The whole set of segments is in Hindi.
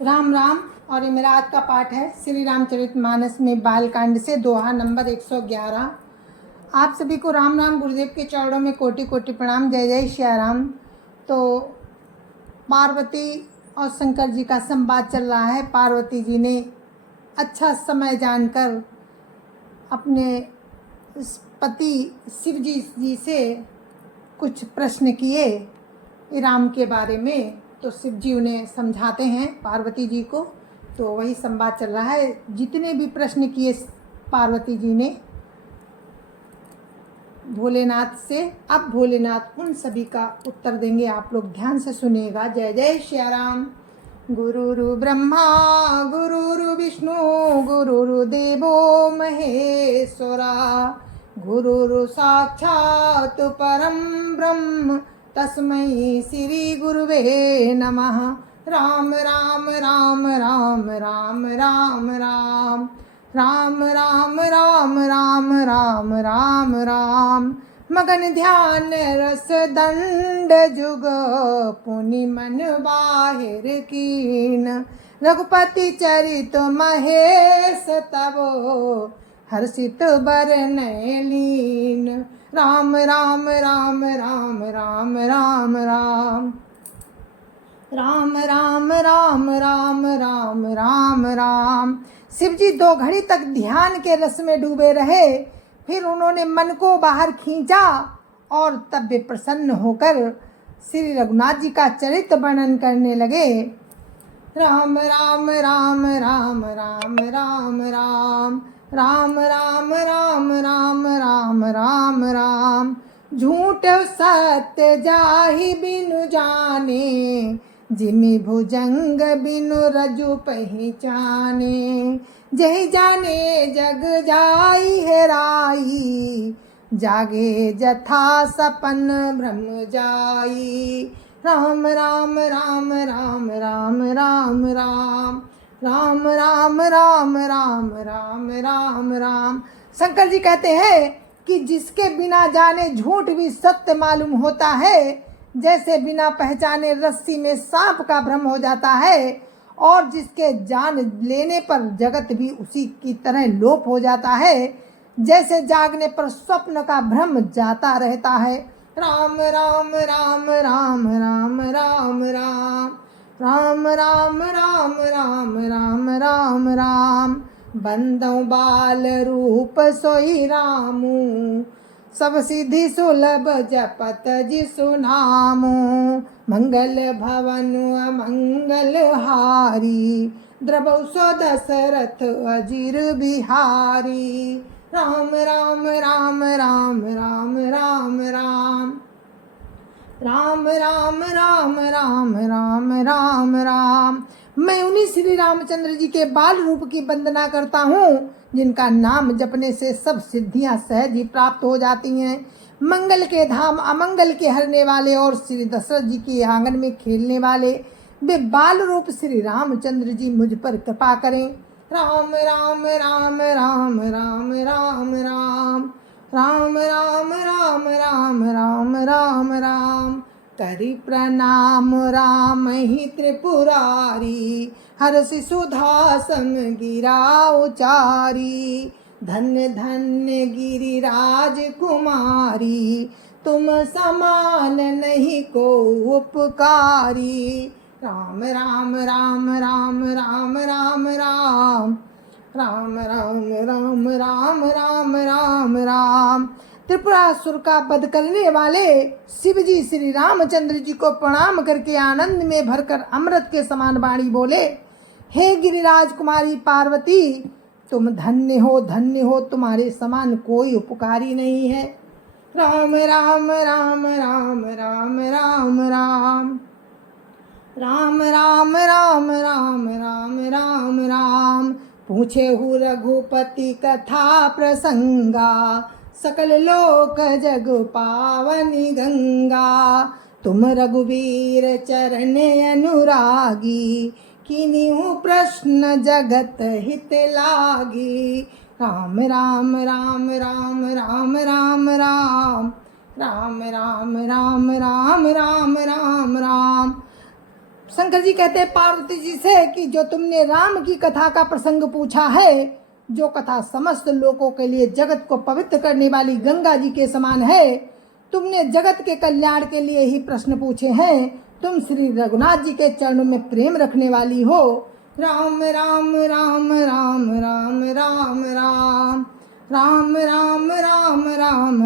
राम राम। और ये मेरा आज का पाठ है श्री रामचरितमानस में बालकांड से दोहा नंबर 111। आप सभी को राम राम। गुरुदेव के चरणों में कोटि कोटि प्रणाम। जय जय श्री राम। तो पार्वती और शंकर जी का संवाद चल रहा है। पार्वती जी ने अच्छा समय जानकर अपने पति शिव जी से कुछ प्रश्न किए राम के बारे में। तो शिव जी उन्हें समझाते हैं पार्वती जी को। तो वही संवाद चल रहा है। जितने भी प्रश्न किए पार्वती जी ने भोलेनाथ से, अब भोलेनाथ उन सभी का उत्तर देंगे। आप लोग ध्यान से सुनिएगा। जय जय श्री राम। गुरुरु ब्रह्मा गुरुरु विष्णु गुरुरु देवो महेश्वरा गुरुरु साक्षात् परम ब्रह्म तस्मै श्री गुरुवे नमः। राम राम राम राम राम राम राम राम राम राम राम राम राम राम। मगन ध्यान रस दंड जुग पुनि मन बाहिर कीन रघुपति चरित महेश तबो हर्षित बरन लीन। राम राम राम राम राम राम राम राम राम राम राम राम राम राम। शिव जी 2 घड़ी तक ध्यान के रस में डूबे रहे। फिर उन्होंने मन को बाहर खींचा और तब वे प्रसन्न होकर श्री रघुनाथ जी का चरित्र वर्णन करने लगे। राम राम राम राम राम राम राम राम राम राम राम राम राम राम। झूठ सत्य जाहि बिनु जाने जिमि भुजंग बिनु रजु पहचाने। जय जाने जग जाई हेराई जागे जथा सपन भ्रम जाई। राम राम राम राम राम राम राम राम राम राम राम राम राम राम। शंकर जी कहते हैं कि जिसके बिना जाने झूठ भी सत्य मालूम होता है, जैसे बिना पहचाने रस्सी में सांप का भ्रम हो जाता है, और जिसके जान लेने पर जगत भी उसी की तरह लोप हो जाता है, जैसे जागने पर स्वप्न का भ्रम जाता रहता है। राम राम राम राम राम राम राम राम राम राम राम राम राम राम। बंदौ बाल रूप सोई रामू सब सिद्धि सुलभ जपत जिसु नामो। मंगल भवन अमंगल हारी द्रवौ सो दशरथ अजीर बिहारी। राम राम राम राम राम राम राम राम राम राम राम राम राम राम। मैं उन्हीं श्री रामचंद्र जी के बाल रूप की वंदना करता हूँ, जिनका नाम जपने से सब सिद्धियां सहज ही प्राप्त हो जाती हैं। मंगल के धाम अमंगल के हरने वाले और श्री दशरथ जी के आंगन में खेलने वाले वे बाल रूप श्री रामचंद्र जी मुझ पर कृपा करें। राम राम राम राम राम राम राम राम राम राम राम राम राम राम। करि प्रणाम राम ही त्रिपुरारी हरषि सुधा सम गिरा उचारी। धन्य धन्य गिरिराज कुमारी तुम समान नहीं को उपकारी। राम राम राम राम राम राम राम राम राम राम राम राम राम राम। त्रिपुरासुर का वध करने वाले शिव जी श्री रामचंद्र जी को प्रणाम करके आनंद में भरकर अमृत के समान वाणी बोले, हे गिरिराज कुमारी पार्वती, तुम धन्य हो, तुम्हारे समान कोई उपकारी नहीं है। राम राम राम राम राम राम राम राम राम राम राम राम राम राम। पूछे हूँ रघुपति कथा प्रसंगा सकल लोक जग पावनी गंगा। तुम रघुवीर चरण अनुरागी किन्हीं प्रश्न जगत हित लागी। राम राम राम राम राम राम राम राम राम राम राम राम राम राम। शंकर जी कहते हैं पार्वती जी से कि जो तुमने राम की कथा का प्रसंग पूछा है, जो कथा समस्त लोगों के लिए जगत को पवित्र करने वाली गंगा जी के समान है, तुमने जगत के कल्याण के लिए ही प्रश्न पूछे हैं। तुम श्री रघुनाथ जी के चरणों में प्रेम रखने वाली हो। राम राम राम राम राम राम राम राम राम राम राम राम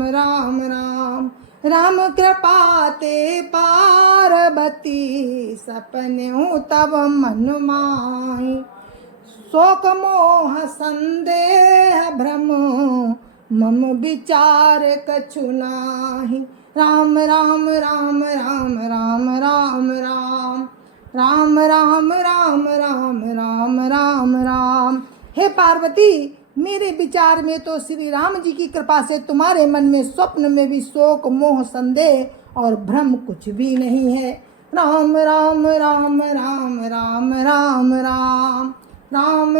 राम राम राम कृपा ते पार्वती सपने तब मन माही। शोक मोह संदेह भ्रम मम विचार कछु नाही। राम राम राम राम राम राम राम राम राम राम राम राम राम राम। हे पार्वती, मेरे विचार में तो श्री राम जी की कृपा से तुम्हारे मन में स्वप्न में भी शोक मोह संदेह और भ्रम कुछ भी नहीं है। राम राम राम राम राम राम राम राम राम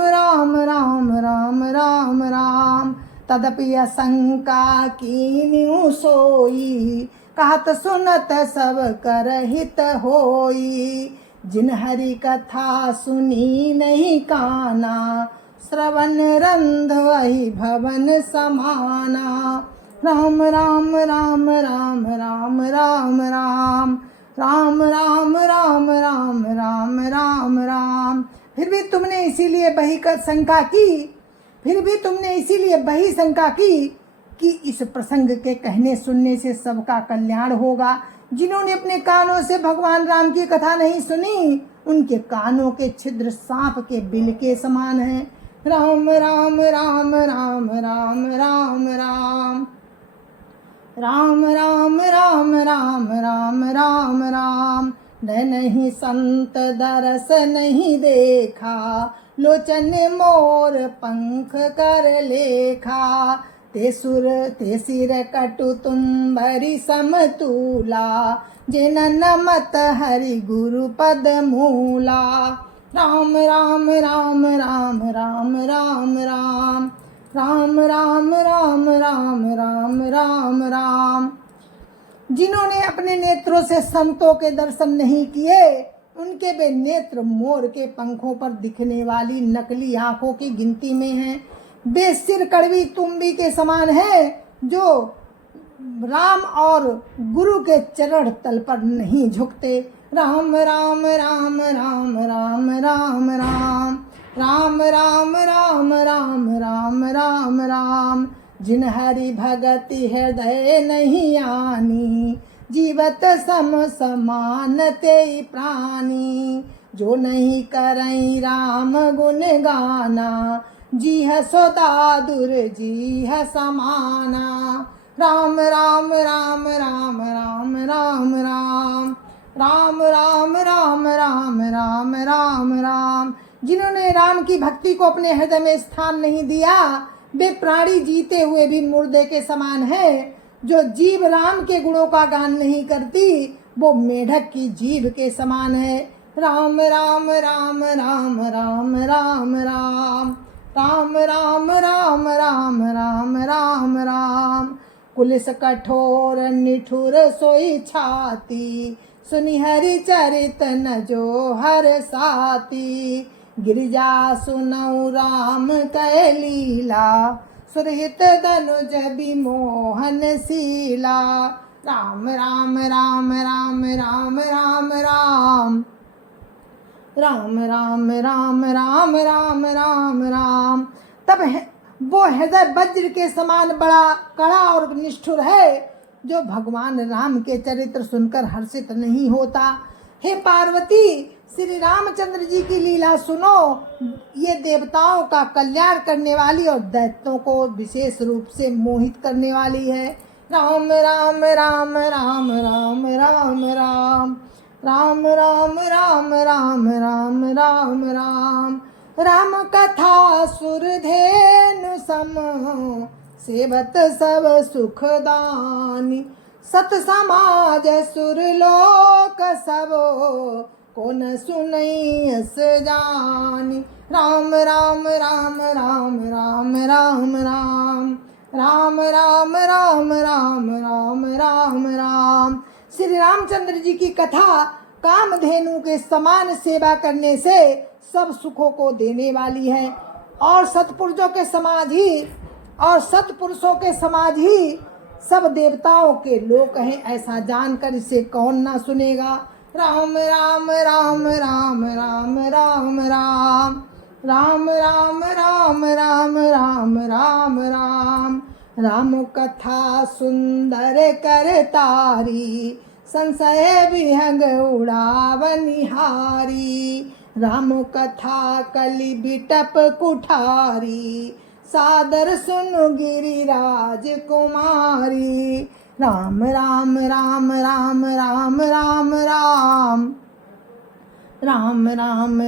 राम राम राम राम राम। तदपि शंका कीन्यु सोई, कहत सुनत सब कर हित होई। जिन हरि कथा सुनी नहीं काना, श्रवण रंध वही भवन समाना। राम राम राम राम राम राम राम राम राम राम राम राम राम राम। फिर भी तुमने इसीलिए बही कर शंका की, फिर भी तुमने इसीलिए बही शंका की कि इस प्रसंग के कहने सुनने से सबका कल्याण होगा। जिन्होंने अपने कानों से भगवान राम की कथा नहीं सुनी, उनके कानों के छिद्र सांप के बिल के समान हैं। राम राम राम राम राम राम राम राम राम राम राम राम राम राम। नहीं संत दरस नहीं देखा, लोचन मोर पंख कर लेखा। ते सुर ते सिर कटु तुम भरी समतूला, जिन नमत हरि गुरु पद मूला। राम राम राम राम राम राम राम राम राम राम राम राम राम राम। जिन्होंने अपने नेत्रों से संतों के दर्शन नहीं किए, उनके वे नेत्र मोर के पंखों पर दिखने वाली नकली आंखों की गिनती में हैं। वे सिर कड़वी तुम्बी के समान है, जो राम और गुरु के चरण तल पर नहीं झुकते। राम राम राम राम राम राम राम राम राम राम राम राम राम राम। जिन हरि भगति हृदय नहीं आनी, जीवत सम समान ते प्राणी। जो नहीं करई राम गुण गाना, जी है सोदा दुर जी है समाना। राम राम राम राम राम राम राम राम राम राम राम राम राम राम। जिन्होंने राम की भक्ति को अपने हृदय में स्थान नहीं दिया, वे प्राणी जीते हुए भी मुर्दे के समान है। जो जीव राम के गुणों का गान नहीं करती, वो मेढक की जीभ के समान है। राम राम राम राम राम राम राम राम राम राम राम राम राम राम। कुलिस कठोर निठुर सोई छाती, सुनि हरि चरित न जो हर साती। गिरिजा सुनऊ राम कै लीला, सुरहित धनुज विमोहन शीला। राम राम राम राम राम राम राम राम राम राम राम राम राम राम। तब वो हृदय वज्र के समान बड़ा कड़ा और निष्ठुर है, जो भगवान राम के चरित्र सुनकर हर्षित नहीं होता। हे पार्वती, श्री रामचंद्र जी की लीला सुनो। ये देवताओं का कल्याण करने वाली और दैत्यों को विशेष रूप से मोहित करने वाली है। राम राम राम राम राम राम राम राम राम राम राम राम राम राम। राम कथा सुरधेनु सम, सेवत सब सुखदानी। सत समाज सुरलोक सबो, को न सुनई अस जानी। राम राम राम राम राम राम राम राम राम राम राम राम राम राम। श्री रामचंद्र जी की कथा कामधेनु के समान सेवा करने से सब सुखों को देने वाली है, और सत्पुरुषों के समाज ही सब देवताओं के लोक हैं। ऐसा जानकर इसे कौन ना सुनेगा। राम राम राम राम राम राम राम राम राम राम राम राम राम राम राम कथा सुंदर कर तारी, संशय विहंग उड़ावनिहारी। राम कथा कलि बिटप कुठारी, सादर सुन गिरिराज कुमारी। राम राम राम राम राम राम राम राम राम राम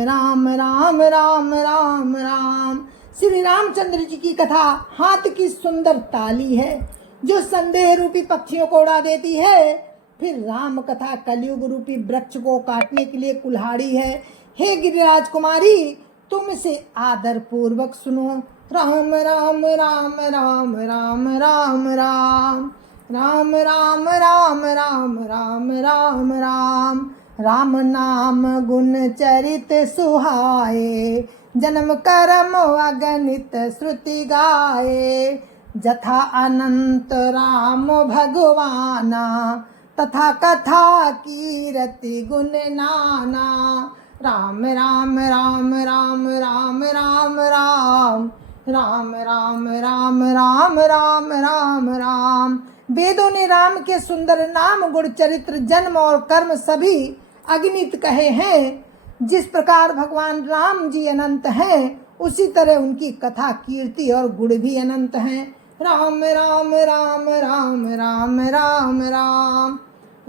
राम राम राम राम। श्री रामचंद्र जी की कथा हाथ की सुंदर ताली है जो संदेह रूपी पक्षियों को उड़ा देती है। फिर राम कथा कलयुग रूपी वृक्ष को काटने के लिए कुल्हाड़ी है। हे गिरिराज कुमारी, तुम इसे आदर पूर्वक सुनो। राम राम राम राम राम राम राम राम राम राम राम राम राम राम राम नाम गुण चरित सुहाए, जन्म कर्म अगणित श्रुति गाए। जथा अनंत राम भगवाना, तथा कथा कीरति गुण नाना। राम राम राम राम राम राम राम राम राम राम राम राम राम राम। वेदों ने राम के सुंदर नाम गुण चरित्र जन्म और कर्म सभी अगणित कहे हैं। जिस प्रकार भगवान राम जी अनंत हैं, उसी तरह उनकी कथा कीर्ति और गुण भी अनंत हैं। राम राम राम राम राम राम राम राम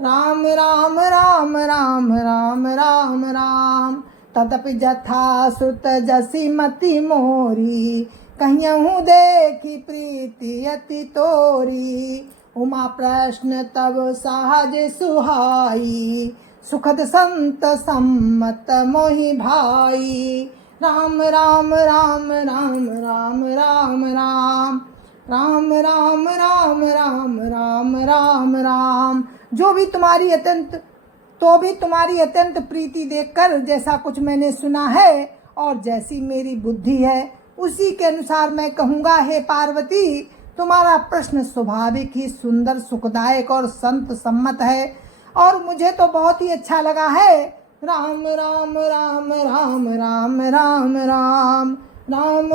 राम राम राम राम राम राम। तदपि जथा श्रुत जसी मति मोरी, कहियहूँ देखी प्रीति अति तोरी। उमा प्रश्न तब सहज सुहाई, सुखद संत सम्मत मोहि भाई। राम राम राम राम राम राम राम राम राम राम राम राम राम राम। जो भी तुम्हारी अत्यंत प्रीति देखकर जैसा कुछ मैंने सुना है और जैसी मेरी बुद्धि है, उसी के अनुसार मैं कहूँगा। हे पार्वती, तुम्हारा प्रश्न स्वाभाविक ही सुंदर, सुखदायक और संत सम्मत है, और मुझे तो बहुत ही अच्छा लगा है। राम राम राम राम राम राम राम राम राम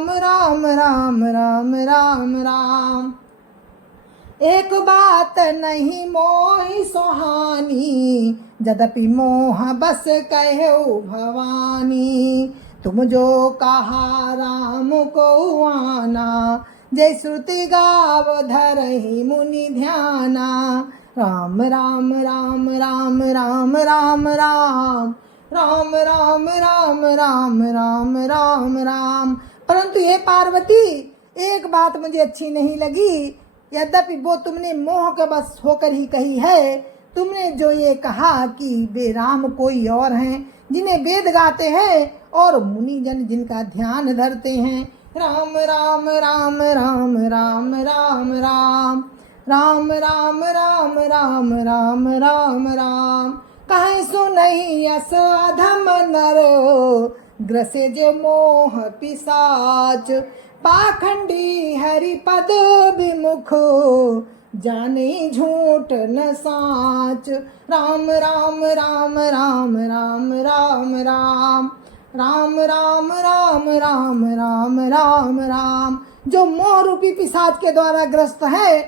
राम राम राम राम राम। एक बात नहीं मोहि सुहानी, यद्यपि मोह बस कहो भवानी। तुम जो कहा राम को आना, जय श्रुति गाव धरहि मुनि ध्याना। राम राम राम राम राम राम राम राम राम राम राम राम राम राम। परंतु ये पार्वती, एक बात मुझे अच्छी नहीं लगी। यद्यपि वो तुमने मोह के बस होकर ही कही है। तुमने जो ये कहा कि वे राम कोई और हैं, जिन्हें वेद गाते हैं और मुनि जन जिनका ध्यान धरते हैं। राम राम राम राम राम राम राम राम राम राम राम राम राम राम। कहीं सुनहि यस अधम नर, ग्रसे जे मोह पिशाच। पाखंडी हरि पद विमुख, जाने झूठ न साच। राम राम राम राम राम राम राम राम राम राम राम राम राम राम। जो मोह रूपी पिशाच के द्वारा ग्रस्त है,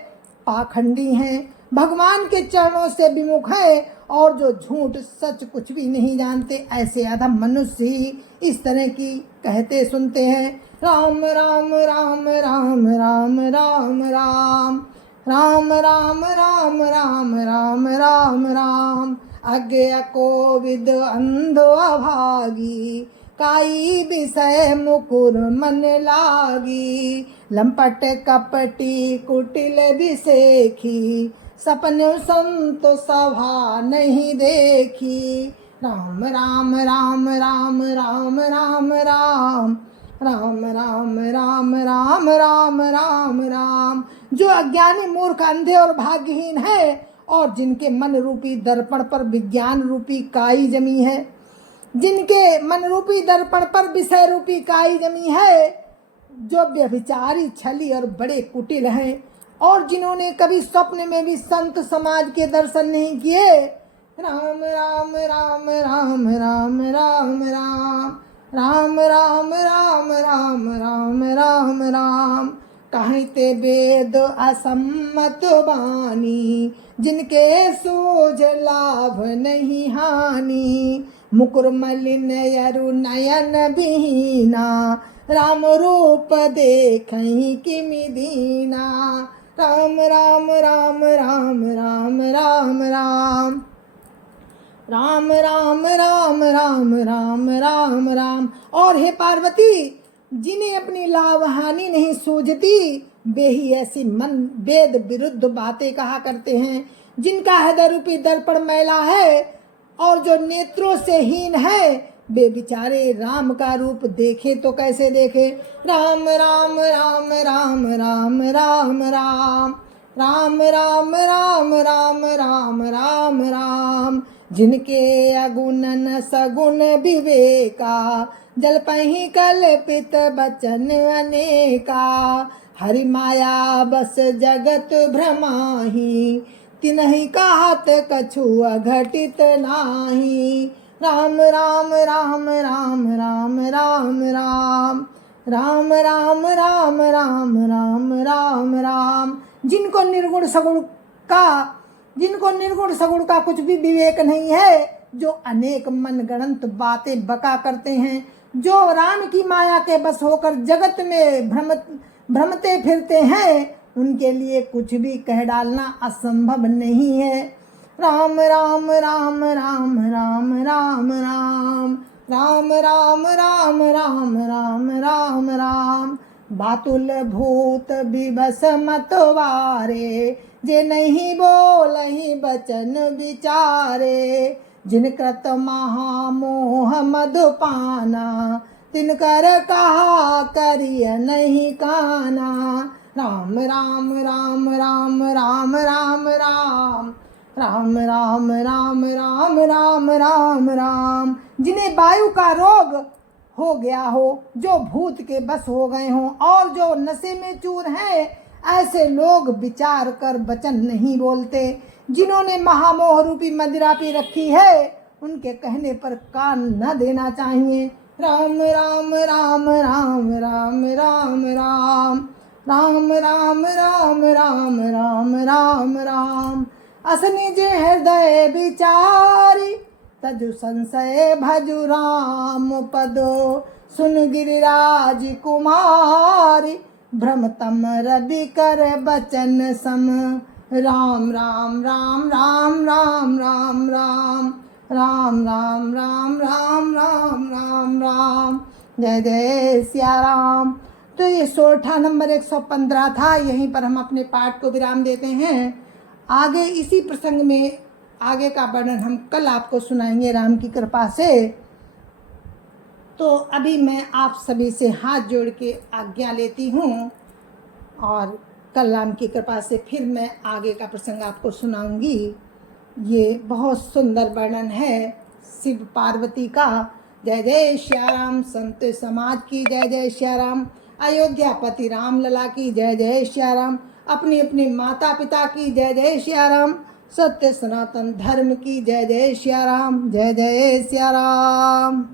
पाखंडी हैं, भगवान के चरणों से विमुख है, और जो झूठ सच कुछ भी नहीं जानते, ऐसे अधम मनुष्य ही इस तरह की कहते सुनते हैं। राम राम राम राम राम राम राम राम राम राम राम राम राम राम। अज्ञ कोविद अंध अभागी, काई विषय मुकुर मन लागी। लंपट कपटी कुटिल विसेखी, सपने संत सभा नहीं देखी। राम राम राम राम राम राम राम राम राम राम राम राम राम राम। जो अज्ञानी मूर्ख अंधे और भाग्यहीन है और जिनके मन रूपी दर्पण पर विज्ञान रूपी काई जमी है, जिनके मन रूपी दर्पण पर विषय रूपी काई जमी है, जो व्यभिचारी, छली और बड़े कुटिल हैं, और जिन्होंने कभी स्वप्न में भी संत समाज के दर्शन नहीं किए। राम राम राम राम राम राम राम राम राम राम राम राम राम राम कहते वेद असम्मत बानी, जिनके सूझ लाभ नहीं हानि। मुकुर मलिन यरु नयन विहीना, राम रूप देखहि किमि दीना। राम राम राम राम राम राम राम राम राम राम राम राम राम राम। और हे पार्वती, जिन्हें अपनी लाभ हानि नहीं सूझती, वे ही ऐसी मन वेद विरुद्ध बातें कहा करते हैं। जिनका हृदय रूपी दर्पण मैला है और जो नेत्रों से हीन है, वे बेचारे राम का रूप देखे तो कैसे देखे। राम राम राम राम राम राम राम राम राम राम राम राम राम राम। जिनके अगुण न सगुण विवेका, जल पही कल्पित बचन अनेका। हरि माया बस जगत भ्रमाही, तिन्हि कहत कछु अघटित नाही। राम राम राम राम राम राम राम राम राम राम राम राम राम राम। जिनको निर्गुण सगुण का कुछ भी विवेक नहीं है, जो अनेक मनगढ़ंत बातें बका करते हैं, जो राम की माया के बस होकर जगत में भ्रमते फिरते हैं, उनके लिए कुछ भी कह डालना असंभव नहीं है। राम राम राम राम राम राम राम राम राम राम राम राम राम राम। बातुल भूत विवश मतवारे, जे नहीं बोलहि बचन विचारे। जिनकृत महामोह मधुपाना, तिनकर कहा करिय नहीं काना। राम राम राम राम राम राम राम राम राम राम राम राम राम राम। जिन्हें वायु का रोग हो गया हो, जो भूत के बस हो गए हों और जो नशे में चूर हैं, ऐसे लोग विचार कर वचन नहीं बोलते। जिन्होंने महामोह रूपी मदिरा पी रखी है, उनके कहने पर कान न देना चाहिए। राम राम राम राम राम राम राम राम राम राम राम राम राम राम। असनि जे हृदय विचारी, तजु संशय भजु राम पदो। सुन गिरिराज कुमारी, भ्रमतम रवि कर बचन सम। राम राम राम राम राम राम राम राम राम राम राम राम राम राम। जय जय सिया राम। तो ये सोठा नंबर 115 था। यहीं पर हम अपने पाठ को विराम देते हैं। आगे इसी प्रसंग में आगे का वर्णन हम कल आपको सुनाएंगे राम की कृपा से। तो अभी मैं आप सभी से हाथ जोड़ के आज्ञा लेती हूँ, और कल राम की कृपा से फिर मैं आगे का प्रसंग आपको सुनाऊंगी। ये बहुत सुंदर वर्णन है शिव पार्वती का। जय जय श्या राम। संत समाज की जय जय श्या राम। अयोध्यापति राम लला की जय जय श्या राम। अपने अपने माता पिता की जय जय श्या राम। सत्य सनातन धर्म की जय जय श्या राम। जय जय श्या राम।